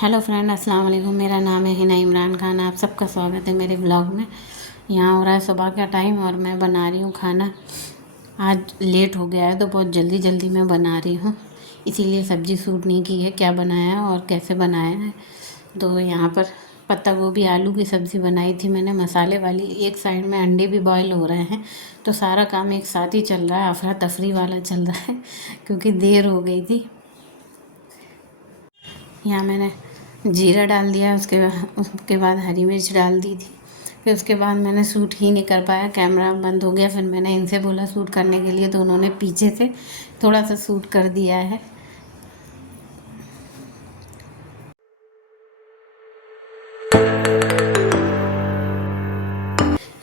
Hello friend, अस्सलाम वालेकुम। मेरा नाम है हिना इमरान खान। आप सबका स्वागत है मेरे ब्लॉग में। यहाँ हो रहा है सुबह का टाइम और मैं बना रही हूँ खाना। आज लेट हो गया है तो बहुत जल्दी जल्दी मैं बना रही हूँ, इसीलिए सब्ज़ी सूट नहीं की है क्या बनाया है और कैसे बनाया है। तो यहाँ पर पत्ता गोभी आलू की सब्ज़ी बनाई थी मैंने, मसाले वाली। एक साइड में अंडे भी बॉईल हो रहे हैं, तो सारा काम एक साथ ही चल रहा है, अफरा तफरी वाला चल रहा है क्योंकि देर हो गई थी। यहाँ मैंने जीरा डाल दिया, उसके बाद हरी मिर्च डाल दी थी। फिर उसके बाद मैंने शूट ही नहीं कर पाया, कैमरा बंद हो गया। फिर मैंने इनसे बोला शूट करने के लिए, तो उन्होंने पीछे से थोड़ा सा शूट कर दिया है।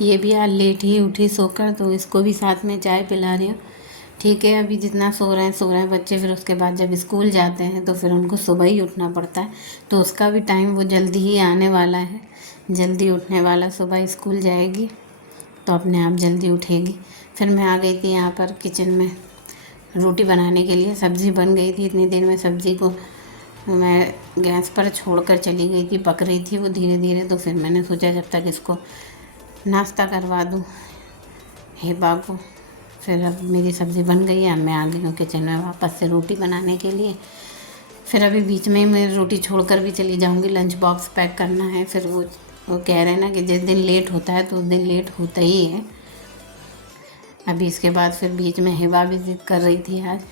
ये भी आज लेट ही उठी सोकर, तो इसको भी साथ में चाय पिला रही हूँ। ठीक है, अभी जितना सो रहे हैं बच्चे। फिर उसके बाद जब स्कूल जाते हैं तो फिर उनको सुबह ही उठना पड़ता है, तो उसका भी टाइम वो जल्दी ही आने वाला है, जल्दी उठने वाला। सुबह स्कूल जाएगी तो अपने आप जल्दी उठेगी। फिर मैं आ गई थी यहाँ पर किचन में रोटी बनाने के लिए। सब्ज़ी बन गई थी, इतनी देर में सब्ज़ी को मैं गैस पर छोड़कर चली गई थी, पक रही थी वो धीरे धीरे। तो फिर मैंने सोचा जब तक इसको नाश्ता करवा दूँ हिबा को। फिर अब मेरी सब्ज़ी बन गई है, अब मैं आ गई हूँ किचन में वापस से रोटी बनाने के लिए। फिर अभी बीच में ही मैं रोटी छोड़कर भी चली जाऊँगी, लंच बॉक्स पैक करना है। फिर वो कह रहे हैं ना कि जिस दिन लेट होता है तो उस दिन लेट होता ही है। अभी इसके बाद फिर बीच में हिबा भी ज़िद कर रही थी आज।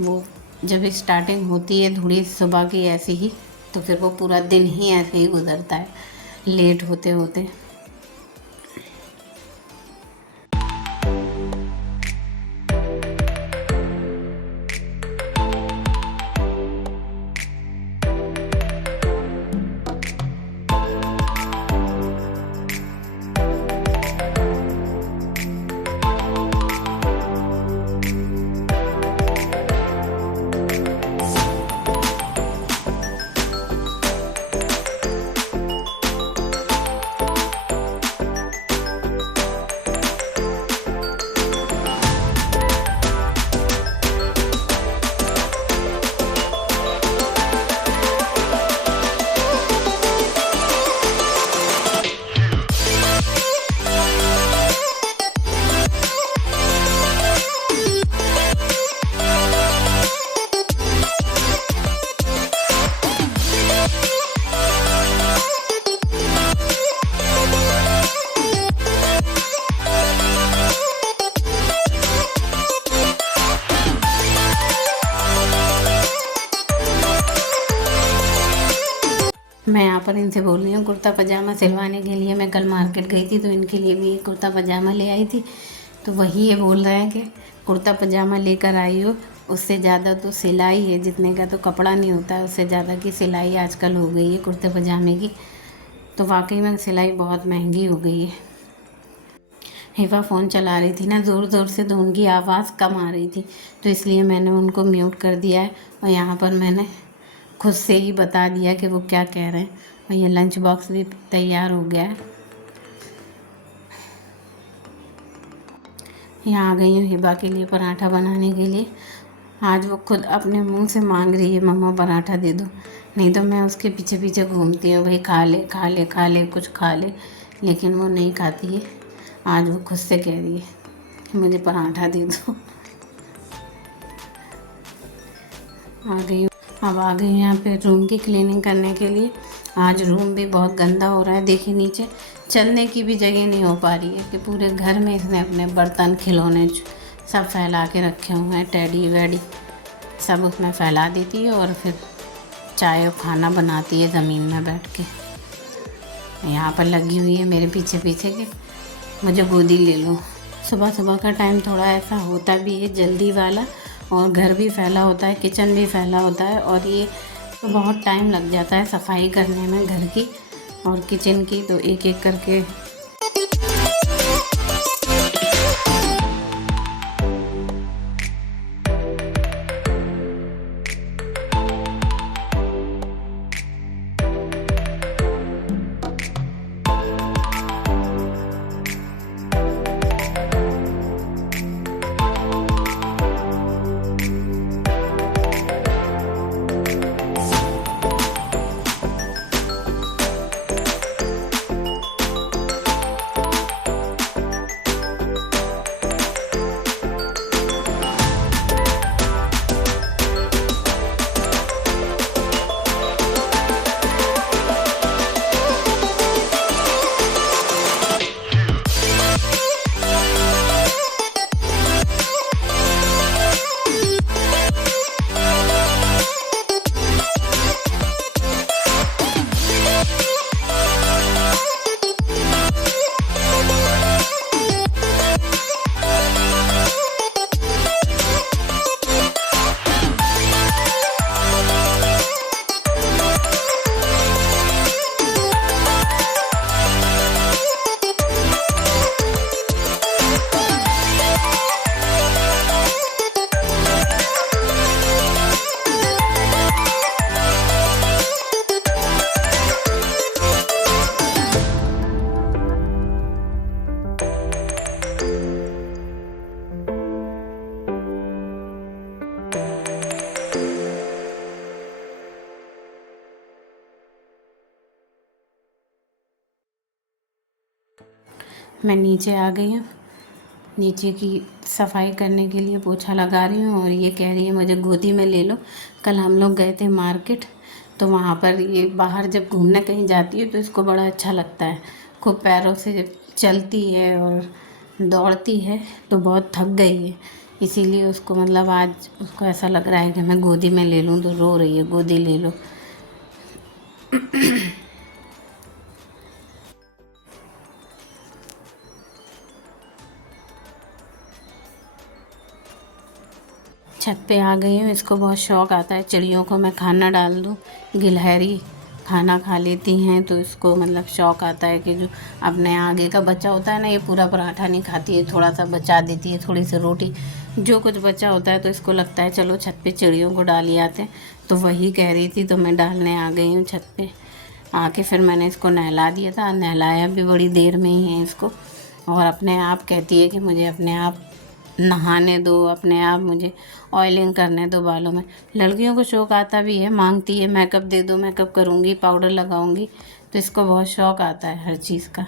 वो जब स्टार्टिंग होती है थोड़ी सुबह की ऐसी ही, तो फिर वो पूरा दिन ही ऐसे ही गुजरता है लेट होते होते। मैं यहाँ पर इनसे बोल रही हूँ कुर्ता पजामा सिलवाने के लिए। मैं कल मार्केट गई थी तो इनके लिए भी कुर्ता पजामा ले आई थी। तो वही ये बोल रहे हैं कि कुर्ता पजामा लेकर आई हो, उससे ज़्यादा तो सिलाई है, जितने का तो कपड़ा नहीं होता है उससे ज़्यादा की सिलाई आजकल हो गई है कुर्ते पजामे की। तो वाकई में सिलाई बहुत महंगी हो गई है। हिबा फ़ोन चला रही थी ना ज़ोर ज़ोर से, तो उनकी आवाज़ कम आ रही थी, तो इसलिए मैंने उनको म्यूट कर दिया है। और यहाँ पर मैंने खुद से ही बता दिया कि वो क्या कह रहे हैं। और ये लंच बॉक्स भी तैयार हो गया है। यहाँ आ गई हूँ हिबा के लिए पराठा बनाने के लिए। आज वो खुद अपने मुंह से मांग रही है मम्मा पराठा दे दो, नहीं तो मैं उसके पीछे पीछे घूमती हूँ, भाई खा ले खा ले खा ले, कुछ खा ले, लेकिन वो नहीं खाती है। आज वो खुद से कह रही है कि मुझे पराठा दे दो। आ गई हूँ, अब आ गई यहाँ पे रूम की क्लीनिंग करने के लिए। आज रूम भी बहुत गंदा हो रहा है। देखिए नीचे चलने की भी जगह नहीं हो पा रही है कि पूरे घर में इसने अपने बर्तन खिलौने सब फैला के रखे हुए हैं, टेडी वेडी सब उसमें फैला देती है और फिर चाय और खाना बनाती है ज़मीन में बैठ के। यहाँ पर लगी हुई है मेरे पीछे पीछे के मुझे गोदी ले लो। सुबह सुबह का टाइम थोड़ा ऐसा होता भी है जल्दी वाला, और घर भी फैला होता है, किचन भी फैला होता है, और ये तो बहुत टाइम लग जाता है सफाई करने में घर की और किचन की। तो एक एक करके मैं नीचे आ गई हूँ, नीचे की सफाई करने के लिए पोछा लगा रही हूँ और ये कह रही है मुझे गोदी में ले लो। कल हम लोग गए थे मार्केट, तो वहाँ पर ये बाहर जब घूमने कहीं जाती है तो इसको बड़ा अच्छा लगता है। खूब पैरों से जब चलती है और दौड़ती है तो बहुत थक गई है, इसीलिए उसको मतलब आज उसको ऐसा लग रहा है कि मैं गोदी में ले लूँ, तो रो रही है गोदी ले लो। छत पे आ गई हूँ। इसको बहुत शौक़ आता है चिड़ियों को मैं खाना डाल दूँ। गिलहरी खाना खा लेती हैं तो इसको मतलब शौक़ आता है कि जो अपने आगे का बचा होता है ना, ये पूरा पराठा नहीं खाती है, थोड़ा सा बचा देती है, थोड़ी सी रोटी जो कुछ बचा होता है, तो इसको लगता है चलो छत पे चिड़ियों को डाल ही आते हैं। तो वही कह रही थी, तो मैं डालने आ गई हूँ छत पे। आके फिर मैंने इसको नहला दिया था, नहलाया भी बड़ी देर में ही है इसको। और अपने आप कहती है कि मुझे अपने आप नहाने दो, अपने आप मुझे ऑयलिंग करने दो बालों में। लड़कियों को शौक़ आता भी है, मांगती है मेकअप दे दो, मेकअप करूँगी, पाउडर लगाऊँगी, तो इसको बहुत शौक़ आता है हर चीज़ का।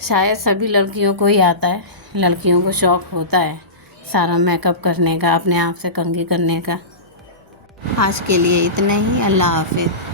शायद सभी लड़कियों को ही आता है, लड़कियों को शौक़ होता है सारा मेकअप करने का, अपने आप से कंघी करने का। आज के लिए इतना ही। अल्लाह हाफ़िज़।